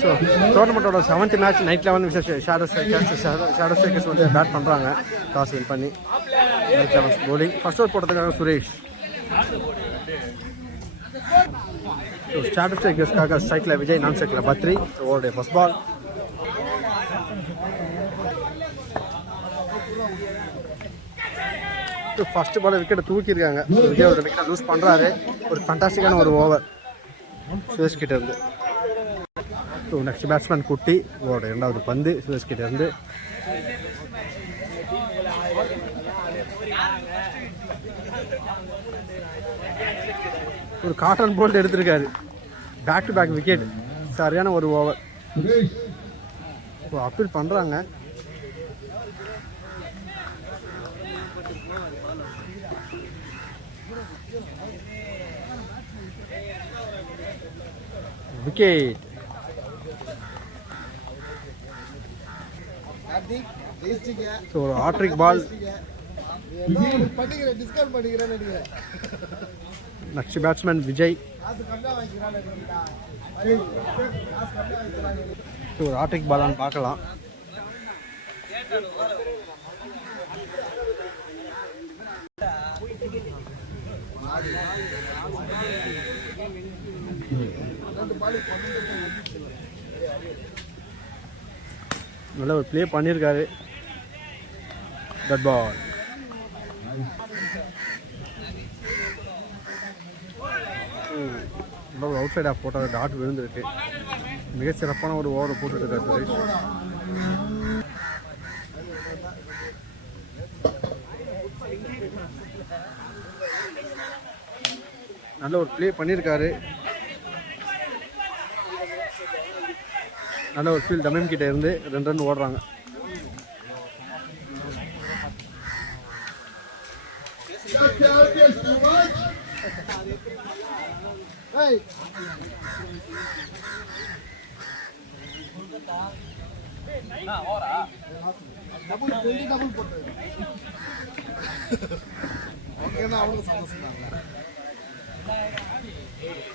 So டோர்னமெண்ட்டோட 7th match night 11 விசேஷ shadow strikers வந்து bat பண்ணுறாங்க. டாஸ் வின் பண்ணி நைட் 11 bowling. ஃபர்ஸ்ட் ஓவர் போட்டதுக்காக சுரேஷ். ஸோ ஷேடோ ஸ்ட்ரைக்கர்ஸ்க்காக ஸ்ட்ரைக்கில் விஜய், நான் ஸ்ட்ரைக்கில் பத்ரி. ஓவருடைய ஃபர்ஸ்ட் பால். ஃபர்ஸ்ட் பால் விக்கெட்டை தூக்கியிருக்காங்க. விஜய் ஒரு விக்கெட்டை லூஸ் பண்ணுறாரு. ஒரு ஃபண்டாஸ்டிக்கான ஒரு ஓவர் சுரேஷ் கிட்ட இருந்து. ஸோ நெக்ஸ்ட் பேட்ஸ்மேன் குட்டி. ஓட இரண்டாவது பந்து சுரேஷ் கிட்ட இருந்து. ஒரு காட்டன் போல்ட் எடுத்திருக்காரு. Back to back wicket. சரியான ஒரு ஓவர். ஸோ அப்பீல் பண்ணுறாங்க. விக்கெட். ஸோ ஒரு hattrick ball. Next batsman Vijay. So ஒரு ஹாட்ரிக் பாலான்னு பார்க்கலாம். நல்ல ஒரு ப்ளே பண்ணியிருக்காரு. Dot ball. Outside off போட்டால் டாட் விழுந்துருக்கு. மிக சிறப்பான ஒரு ஓவரை போட்டுட்டு இருக்காரு. நல்ல ஒரு ப்ளே பண்ணியிருக்காரு. நல்ல ஒரு ஃபீல்ட் தமீம் கிட்ட இருந்து 2 ரன் ஓடுறாங்க.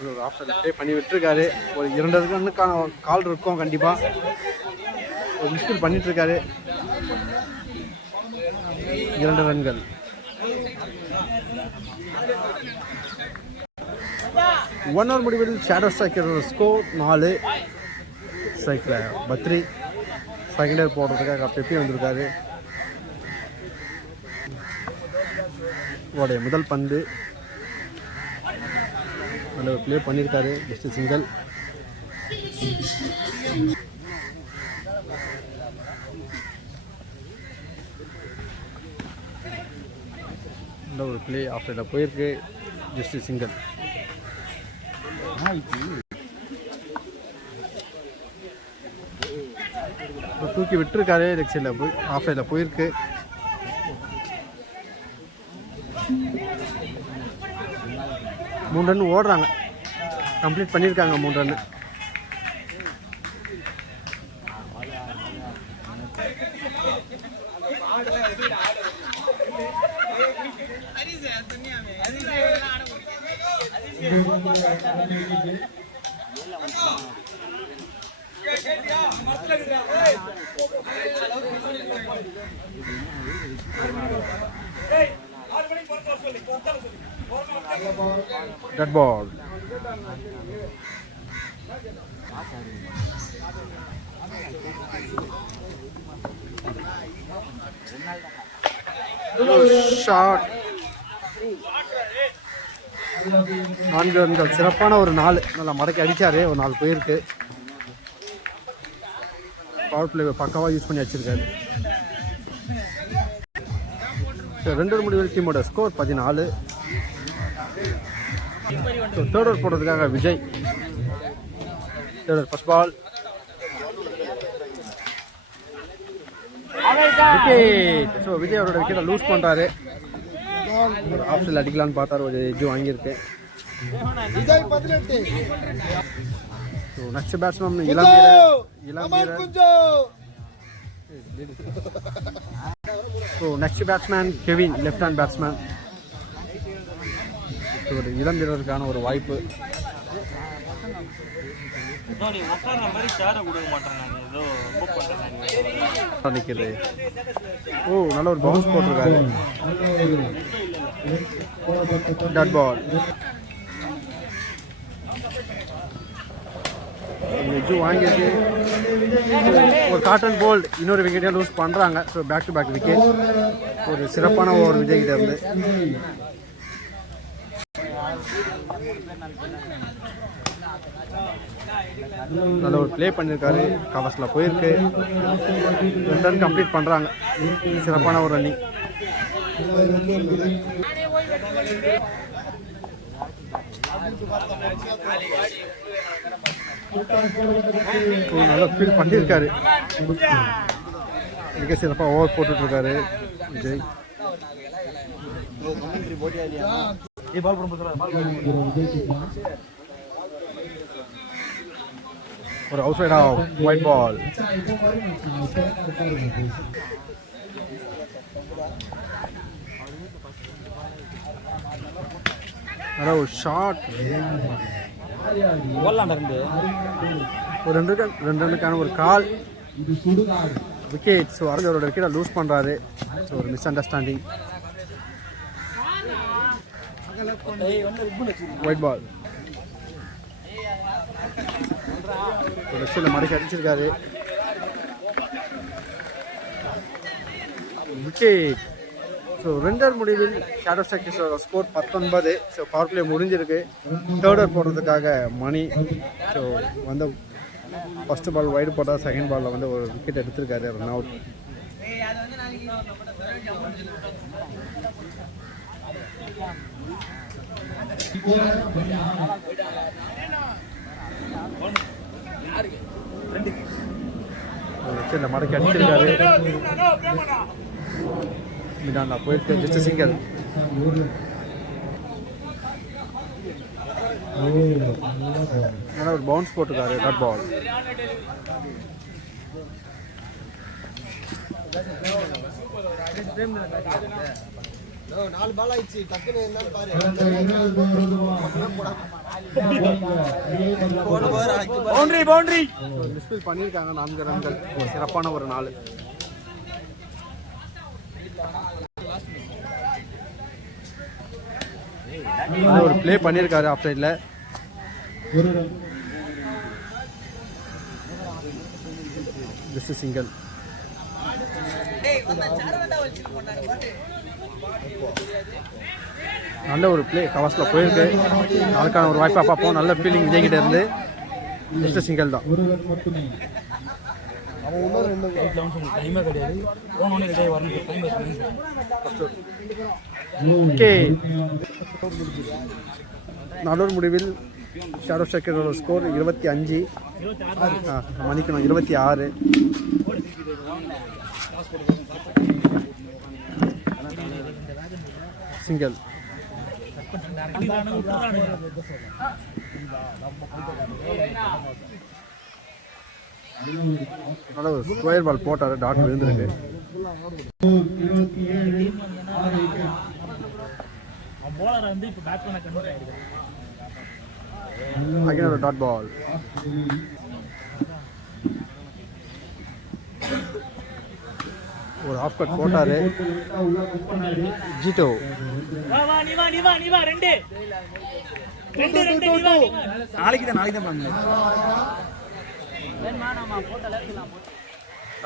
ஒரு ஆப்ஷன் ப்ளே பண்ணி விட்டுருக்காரு. ஒரு 2 ரன்னுக்கான கால் இருக்கும் கண்டிப்பாக. ஒரு மிஸ்ஃபீல் பண்ணிட்டு இருக்காரு. 2 ரன்கள். ஒன் ஓவர் முடிவில் ஷேடோ ஸ்ட்ரைக்கர் ஸ்கோர் 4. ஸ்ட்ரைக்கில் பத்ரி. செகண்ட் ஓவர் போடுறதுக்காக பெப்பி வந்திருக்காரு. உடைய முதல் பந்து நல்ல ப்ளே பண்ணியிருக்காரு. Just single. நல்ல ஒரு ப்ளே ஆஃப் சைடில் போயிருக்கு. Just single. தூக்கி விட்டுருக்காரு. லெக் சைடில் போய் ஆஃப் சைடில் போயிருக்கு. மூணு ரன் ஓடுறாங்க. கம்ப்ளீட் பண்ணியிருக்காங்க 3 ரன். Dead ball. Shot. 4 ரன்கள். சிறப்பான ஒரு 4. நல்லா மடக்கி அடிச்சாரு. ஒரு 4 போயிருக்கு. பவர் பிளே பக்காவாக யூஸ் பண்ணி வச்சிருக்காரு. 2 ஓவர் முடிவில் டீமோட ஸ்கோர் 14. தேர்ட் ஓவர் போடுறதுக்காக Vijay. Third over first ball. Wicket. So Vijay அவரோட விக்கெட்டை லூஸ் பண்ணுறாரு. ஒரு ஆப்ஷனில் அடிக்கலான்னு பார்த்தாரு. ஒரு எஜ்ஜு வாங்கியிருக்கு. ஸோ நெக்ஸ்ட் பேட்ஸ்மேன் இளம் வீரர். So next batsman Kevin, left hand batsman. ஒரு இளம் வீரருக்கான ஒரு வாய்ப்பு. நிற்குது. ஓ, நல்ல ஒரு பவுன்ஸ் போட்டிருக்காரு. டாட் பால். எஜ்ஜு வாங்கியிருக்கு. ஒரு காட்டன் போல்ட் இன்னொரு விக்கெட்டையும் லூஸ் பண்ணுறாங்க. So back to back wicket. ஒரு சிறப்பான ஓவர் விஜய் கிட்ட இருந்து. நல்ல ஒரு ப்ளே பண்ணியிருக்காரு. கவர்ஸில் போயிருக்கு. 2 ரன் கம்ப்ளீட் பண்ணுறாங்க. சிறப்பான ஒரு ரன்னிங். நல்லா ஃபீல் பண்ணியிருக்காரு. மிக சிறப்பாக ஓவர் போட்டுட்ருக்காரு விஜய். ஒரு outside of white ball. நல்லா ஒரு ஷாட். ஒரு 2 ரன்னுக்கான ஒரு கால் விக்கெட். ஸோ அரங்கரோட விக்கெட்டை லூஸ் பண்ணுறாரு. ஸோ ஒரு மிஸ் அண்டர்ஸ்டாண்டிங். White ball. ஒரு லட்சியில் மடக்கி அடிச்சிருக்காரு. விக்கெட். ஸோ 2 ஓவர் முடிவில் ஷேடோ ஸ்ட்ரைக்கர்ஸோட ஸ்கோர் 19. ஸோ பவர் பிளே முடிஞ்சிருக்கு. 3rd ஓவர் போடுறதுக்காக மணி. ஸோ வந்து ஃபஸ்ட்டு பால் வைடு போட்டால் செகண்ட் பாலில் வந்து ஒரு விக்கெட் எடுத்திருக்காரு. Run out. லட்சியில் மடக்கி அடிச்சிருக்காரு. மிடாண்டா போயிருக்கு. Just single. ஒரு பவுன்ஸ் போட்டிருக்காரு. Dot ball. மிஸ்ஃபீல் பண்ணியிருக்காங்க. 4 ரன்கள். ஒரு சிறப்பான ஒரு 4. ஒரு பிளே பண்ணியிருக்காரு ஆஃப் சைடில். Just single. நல்ல ஒரு பிளே கவர்ஸில் போயிருக்கு. அதுக்கான ஒரு வாய்ப்பாக பார்ப்போம். நல்ல ஃபீலிங் விஜய் கிட்ட இருந்து. ஜஸ்ட் சிங்கிள் தான். ஓகே, நல்லொரு முடிவில் ஷேடோ ஸ்ட்ரைக்கரோட ஸ்கோர் 25. மணிக்கணும் 26. சிங்கிள். நல்ல ஒரு ஸ்கொயர் பால் போட்டாரு. டாட் விழுந்துருக்கு. அகைன் ஒரு டாட் பால். ஒரு ஆஃப் கட் போட்டாரு. ஜீட்டோ. நாளைக்கு தான்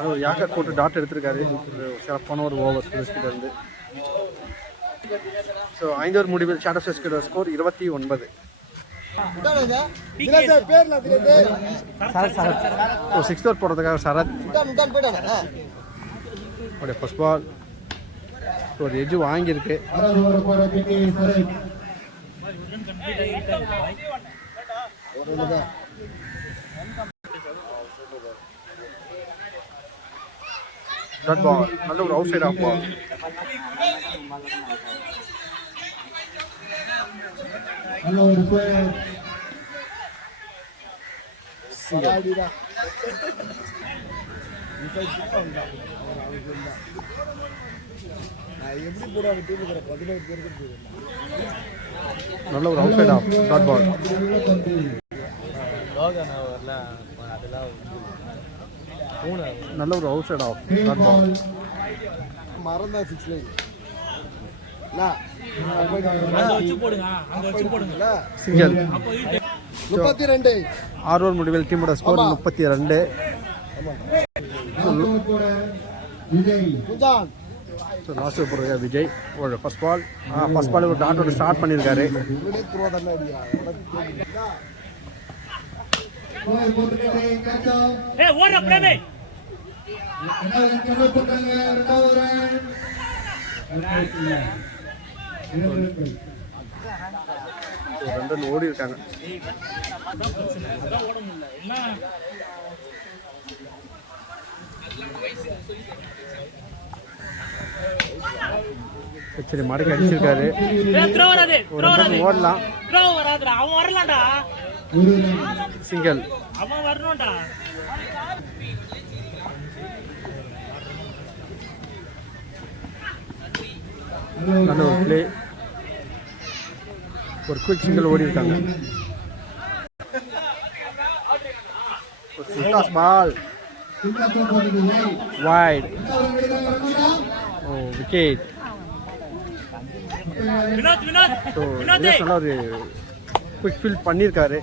ஒரு யாக்கர் போட்டு டாட் எடுத்திருக்காரு. சிறப்பான ஒரு ஓவர் கிட்ட இருந்து. ஸோ 5 ஓவர் முடிவில் ஷேடோ ஸ்ட்ரைக்கரோட ஸ்கோர் 29. ஸோ 6th ஓவர் போடுறதுக்காக சரத். First ball. ஒரு எஜ்ஜு வாங்கியிருக்கு. Dot ball. நல்ல ஒரு அவுட் சைட் ஆஃப் பால். நல்ல ஒரு outside off dot ball. நல்ல ஒரு அவுட் சைட் ஆஃப் மறந்தா 6 லைன் சிங்கிள் 32 ஆர்வர் முடிவில் டீமோட ஸ்கோர் 32. லாஸ்ட் போடுறாங்க விஜய் ஒரு ஃபர்ஸ்ட் பால் ஒரு டாட்டோட ஸ்டார்ட் பண்ணியிருக்காரு. ரெண்டு ஓடி இருக்காங்க. சரி மடக்கி அடிச்சிருக்காரு. ஓடலாம் சிங்கிள் நல்ல ஒரு பிளே. ஒரு குயிக் சிங்கிள் ஓடி இருக்காங்க. Ball wide. ஓ விக்கெட். நல்ல ஒரு குயிக் ஃபீல்ட் பண்ணியிருக்காரு.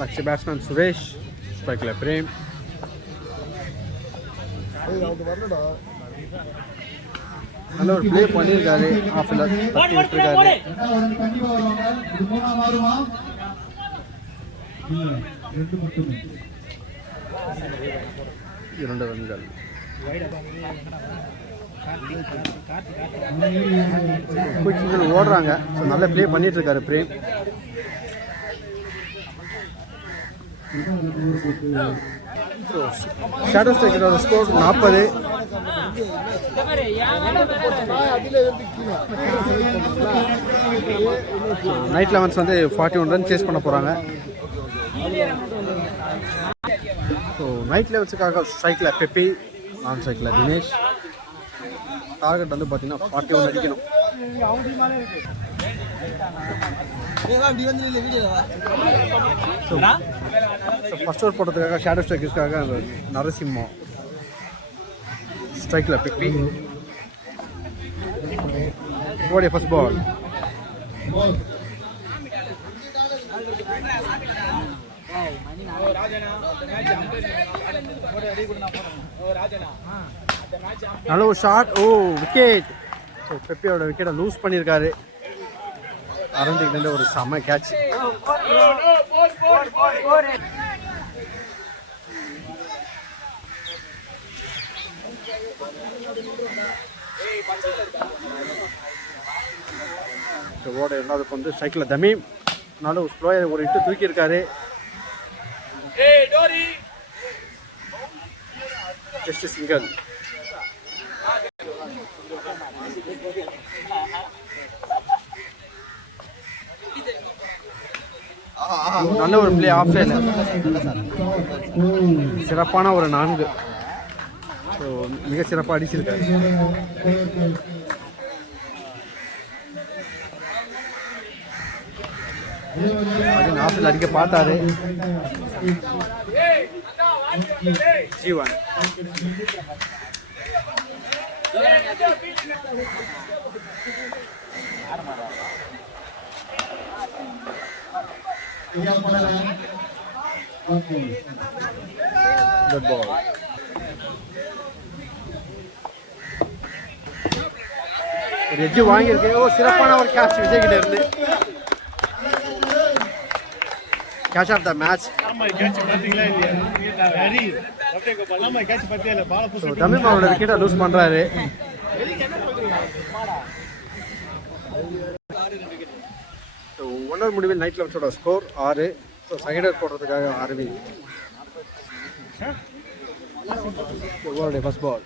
நெக்ஸ்ட் பேட்ஸ்மேன் சுரேஷ், ஸ்ட்ரைக்ல பிரேம். நல்ல ஒரு பிளே பண்ணியிருக்காரு. ஆஃப்ல தட்டி விட்டுருக்காரு. 2 ரன்கள். குயிக் சிங்கிள் ஓடுறாங்க. ஸோ நல்ல பிளே பண்ணிட்டு இருக்காரு பிரேம். ஷேடோ ஸ்ட்ரைக்கரோட ஸ்கோர் 40. நைட் 11s வந்து 41 ரன் சேஸ் பண்ண போகிறாங்க. ஸோ நைட் 11ஸ்க்காக ஸ்ட்ரைக்கில் பெப்பி, நான் ஸ்ட்ரைக்கில் தினேஷ். டார்கெட் வந்து பார்த்தீங்கன்னா 41 அடிக்கணும். ஃபர்ஸ்ட் ஓவர் போடுறதுக்காக ஷேடோ ஸ்ட்ரைக்கர்ஸ்க்காக நரசிம்மம், ஸ்ட்ரைக்கில் பெப்பி. ஓடிய ஃபர்ஸ்ட் பால். நல்ல ஒரு ஷாட். ஓ விக்கெட். ஸோ பெப்பியோட விக்கெட்டை லூஸ் பண்ணியிருக்காரு. அரண்டிகிட்ட ஒரு செம்ம கேட்ச். ஓட இரண்டாவது வந்து சைக்கிள் தமீம் நல்ல ஒரு ஸ்லோயை ஒரு இட்டு தூக்கியிருக்காரு. Just single. நல்ல ஒரு பிளே ஆஃப் சைட்ல சிறப்பான ஒரு 4. ஸோ மிக சிறப்பாக அடிச்சிருக்காரு. அது ஆஃப் சைட்ல அடிக்க பார்த்தாரு ஜீவன். Good ball. ஒரு எட்ஜ் வாங்கியிருக்கு. ஓ சிறப்பான ஒரு கேட்ச் விஜய் கிட்ட இருந்து. Catch off the match. Tamil மாவோட விக்கெட்டை லூஸ் பண்றாரு. ஒன்னர் முடிவில் நைட் 11ஸோட ஸ்கோர் 6. ஸோ செகண்ட் ஓவர் போடுறதுக்காக ஆர்வி. ஓவருடைய first ball.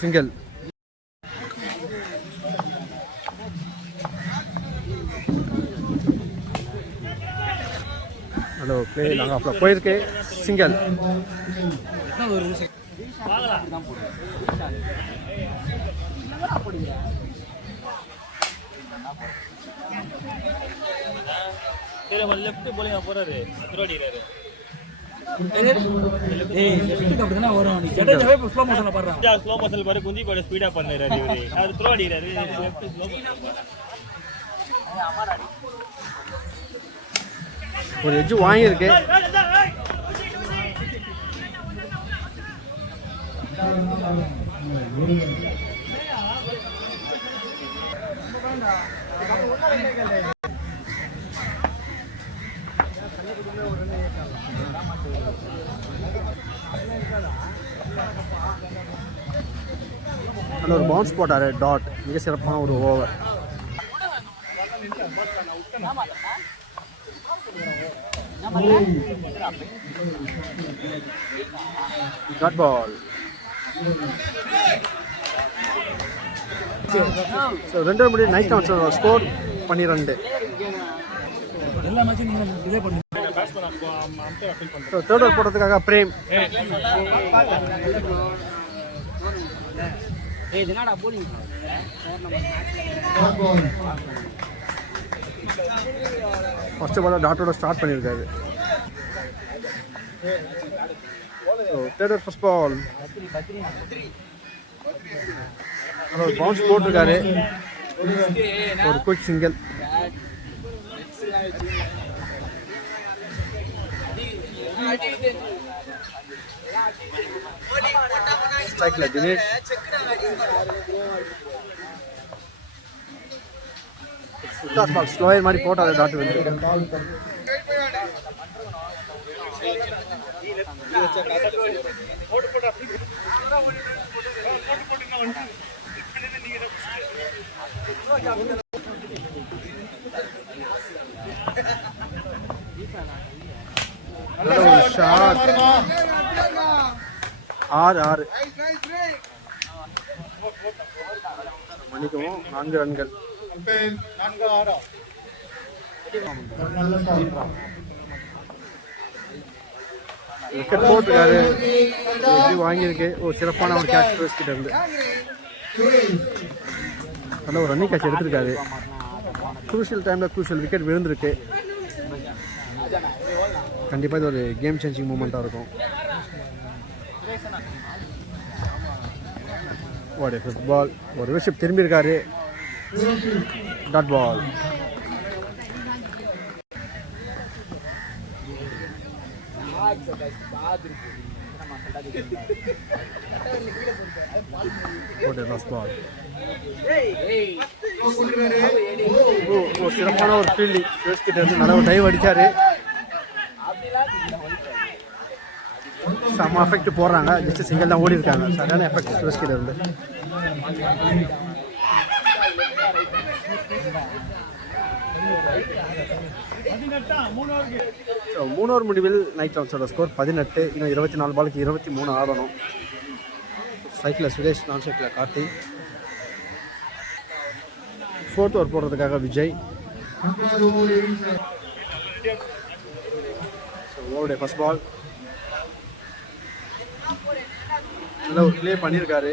Single. Hello play long ஆஃபில் போயிருக்கு சிங்கிள். லெஃப்ட் போலிங்க போறாரு திருவாடிறாரு. ஸ்லோ மோஷன் பாரு குந்தி பாரு ஸ்பீடா பண்ணறாரு இவரு. அது திருவாடிறாரு லெஃப்ட் ஸ்லோ. ஒரு எட்ஜ் வாங்கியிருக்கு. அதில் ஒரு பவுன்ஸ் போட்டார் டாட். மிக சிறப்பான ஒரு ஓவர். Dot ball. ஸோ 2 முடிவு நைட் ஆன் ஸ்கோர் 12. ஸோ தேர்ட் ஓவர் போடுறதுக்காக பிரேம். ஃபர்ஸ்ட் பால் டாட்டோட ஸ்டார்ட் பண்ணியிருக்காரு. So third over first ball ஒரு பவுன்ஸ் போட்டிருக்காரு. ஒரு குயிக் சிங்கிள். ஸ்ட்ரைக்ல தினேஷ். ஸ்லோயர் மாதிரி போட்டாரு டாட் வந்து. ஷாட் 6 மணிக்கவும் 4 ரன்கள். விக்கெட் போட்டிருக்காரு. வாங்கியிருக்கு. ஒரு சிறப்பான ஒரு கேட்ச் ஃபர்ஸ்ட் கிட்ட இருந்து. நல்ல ஒரு ரன்னிங் கேட்ச் எடுத்திருக்காரு. குரூஷியல் டைமில் குரூஷியல் விக்கெட் விழுந்திருக்கு. கண்டிப்பாக இது ஒரு கேம் சேஞ்சிங் மூமெண்ட்டாக இருக்கும். ஒரு ஃபுட்பால் ஒரு விஷயம் திரும்பியிருக்காரு. Dot ball. சிறப்பான ஒரு ஃபீல்டிங். கிட்ட இருந்து நல்ல ஒரு டைவ் அடிச்சாரு. செம்ம எஃபெக்ட் போடுறாங்க. ஜஸ்ட் சிங்கிள் தான் ஓடி இருக்காங்க. சரியான எஃபெக்ட் சுரேஷ் கிட்ட இருந்து. மூணாவது முடிவில் நைட் ரவுண்ட்ஸோட ஸ்கோர் 18. இன்னும் 24 பாலுக்கு 23 ஆடணும். சைக்கிளில் சுரேஷ், நான் சைக்கிளில் கார்த்தி. ஃபோர்த் ஓவர் போடுறதுக்காக விஜய். ஓவருடைய ஃபர்ஸ்ட் பால் நல்ல ஒரு ப்ளே பண்ணியிருக்காரு.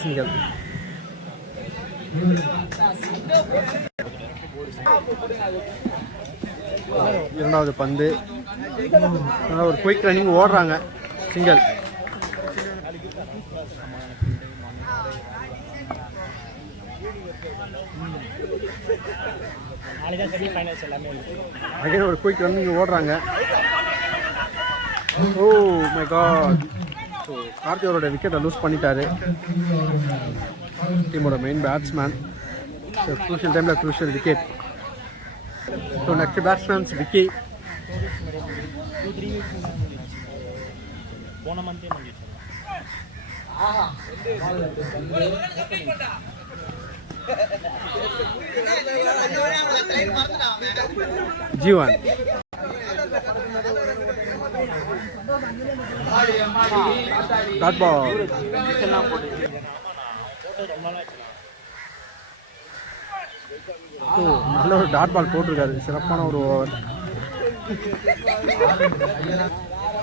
சிங்கிள். இரண்டாவது பந்து. ஒரு குயிக் ரன்னிங் ஓடுறாங்க. சிங்கிள். அகைன் ஒரு குயிக் ரன்னிங் ஓடுறாங்க. Oh my God. So Karthi அவரோட விக்கெட்டை லூஸ் பண்ணிட்டாரு. டீமோட மெயின் பேட்ஸ்மேன். ஸோ க்ரூஷியல் டைமில் crucial wicket. So next batsmen Vicky. Jeevan. Dot ball. நல்ல ஒரு டாட் பால் போட்டிருக்காரு, சிறப்பான ஒரு ஓவர்.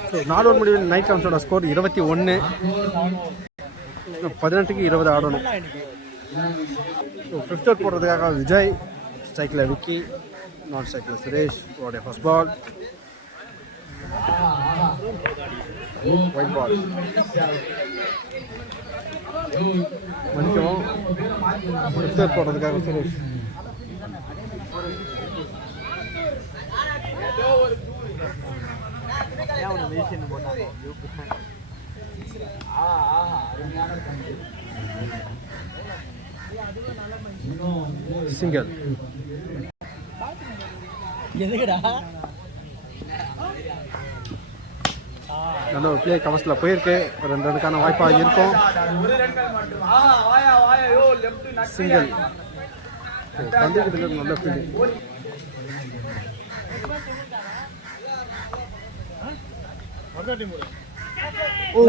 ஸோ 4 ஓவர் முடிவில் நைட் ரவுண்ட்ஸோட ஸ்கோர் 21. 18க்கு 20 ஆடணும். ஸோ 5th ஓவர் போடுறதுக்காக விஜய், ஸ்ட்ரைக்கில் விக்கி, நான் ஸ்ட்ரைக்கில் Suresh. ஓடைய first ball white ball. மன்னிக்கவும், 5th ஓவர் போடுறதுக்காக சுரேஷ். சிங்கிள். நல்ல ஒரு பிளே கவர்ஸில் போயிருக்கு. ஒரு 2 ரனுக்கான வாய்ப்பாக இருக்கும். சிங்கிள். பந்துக்கு நல்ல ஃபீல்டிங். ஓ,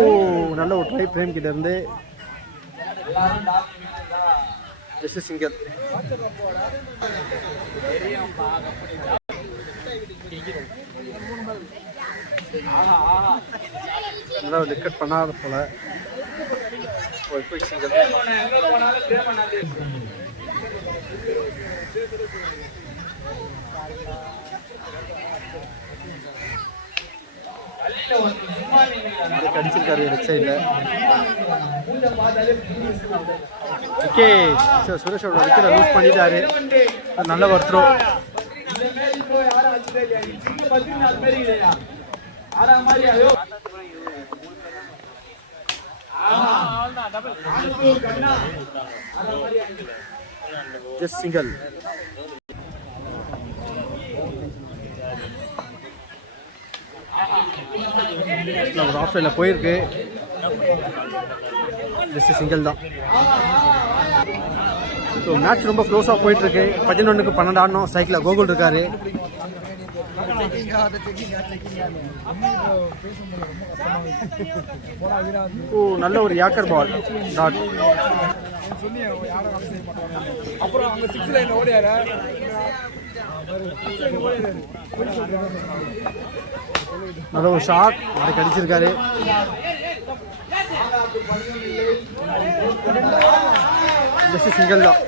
நல்ல ஒரு ட்ரை பிரேம் கிட்ட இருந்து. Just single. நல்லா விக்கெட் பண்ணாத போல. ஒரு குயிக் சிங்கிள். அடிச்சிருக்காரு லெஃப்ட் சைடில். ஓகே, சுரேஷோட விக்கெட்டை லூஸ் பண்ணிட்டாரு. நல்ல ஒரு த்ரோ. Just single. ஒரு ஆஃப் சைடில் போயிருக்கு. ஜஸ்ட் சிங்கிள் தான். ஸோ மேட்ச் ரொம்ப க்ளோஸாக போயிட்டுருக்கு. 11க்கு 12 ஆடணும். சைக்கிளில் கோகுல் இருக்காரு. ஓ, நல்ல ஒரு யாக்கர் பால். டாட். அப்புறம் அங்க 6 லைன் ஓடியாரு. நல்ல ஒரு ஷாட் அதுக்கு அடிச்சிருக்காரு. ஜஸ்ட் சிங்கிள் தான்.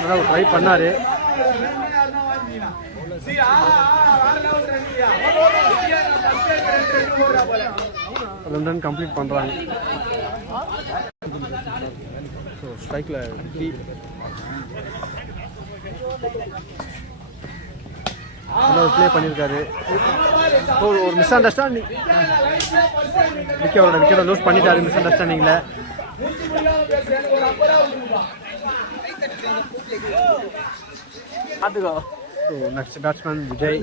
நல்லா ட்ரை பண்ணாரு. 2 ரன் கம்ப்ளீட் பண்ணுறாங்க. ஸோ ஸ்ட்ரைக்கில் விக்கி. நல்லா ஒரு ப்ளே பண்ணியிருக்காரு. ஒரு மிஸ் அண்டர்ஸ்டாண்டிங். விக்கி அவரோட விக்கெட்டை லூஸ் பண்ணிட்டாரு மிஸ் அண்டர்ஸ்டாண்டிங்கில். So next batsman Vijay.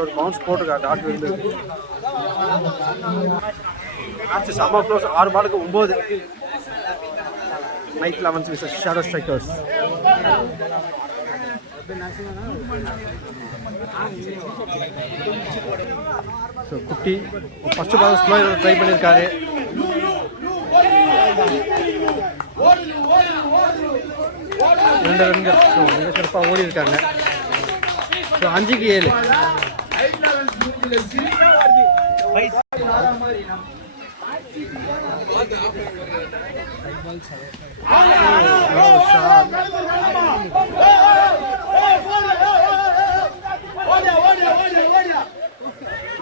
ஒரு பவுன்ஸ் போட்டுருக்கா டாட் வந்து. மேட்ச் செம்ம க்ளோஸ். 6 பாலுக்கு 9. Night 11 versus shadow strikers. So Kutty first ball slow try பண்ணியிருக்காரு. ரெண்டு ரன்கள். ஸோ மிக சிறப்பாக ஓடி இருக்காங்க. ஸோ 5க்கு 7.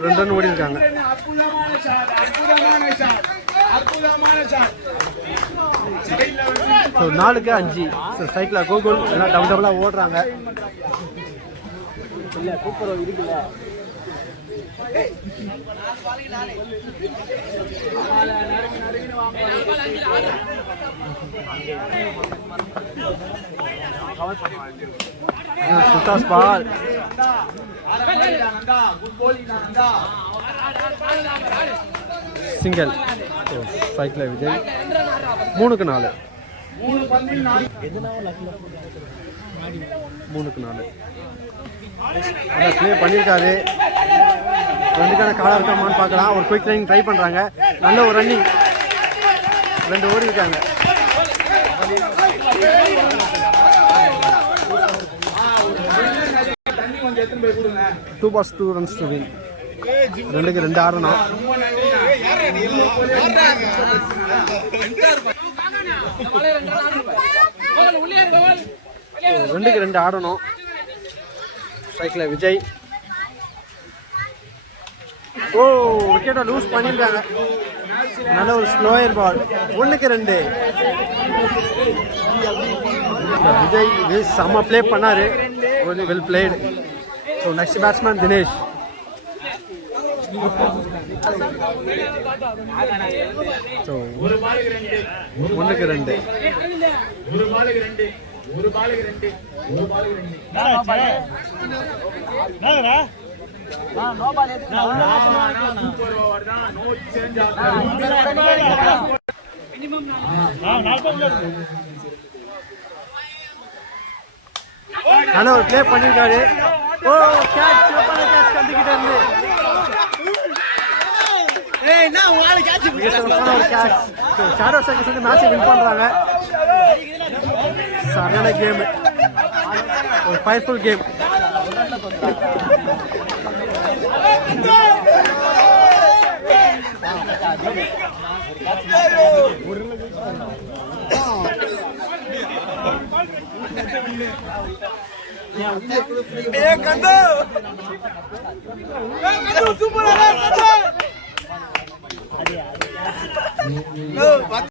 ரெண்டு ரன் ஓடி இருக்காங்க. ஸோ 4க்கு 5. ஸோ சைக்கிளில் கோகுல் எல்லாம் டபுளாக ஓடுறாங்க. இல்லை கூப்பர் இருக்குல்ல. சுத்தாஸ் பால். சிங்கிள். ஸோ ஸ்ட்ரைக்கில் விஜய். 3க்கு 4. 3-4 அதான் ப்ளே பண்ணியிருக்காரு. 2க்கான காலம் இருக்காமான்னு பார்க்கலாம். ஒரு குயிக் ரன்னிங் ட்ரை பண்ணுறாங்க. நல்ல ஒரு ரன்னிங், 2 ஓடி இருக்காங்க. Two balls 2 runs to win. 2க்கு 2 ஆடணும். 2க்கு 2 ஆடணும். ஸ்ட்ரைக்கில் விஜய். ஓ, விக்கெட்டை லூஸ் பண்ணியிருக்காங்க. நல்ல ஒரு ஸ்லோயர் பால். 1க்கு 2. விஜய் இது செம்ம ப்ளே பண்ணாரு. Well blade. So next batsman Dinesh. So 1க்கு 2. நல்ல ஒரு ப்ளே பண்ணிருக்காரு. ஓ, கேட்ச், சூப்பரான கேட்ச் கண்டுகிட்டே இருந்து. ஒரு கேட்ச். ஷாடோ சர்க்கஸ் வந்து மேட்சை வின் பண்றாங்க. சரியான கேம், ஒரு ஃபயர்ஃபுல் கேம். சூப்பர்.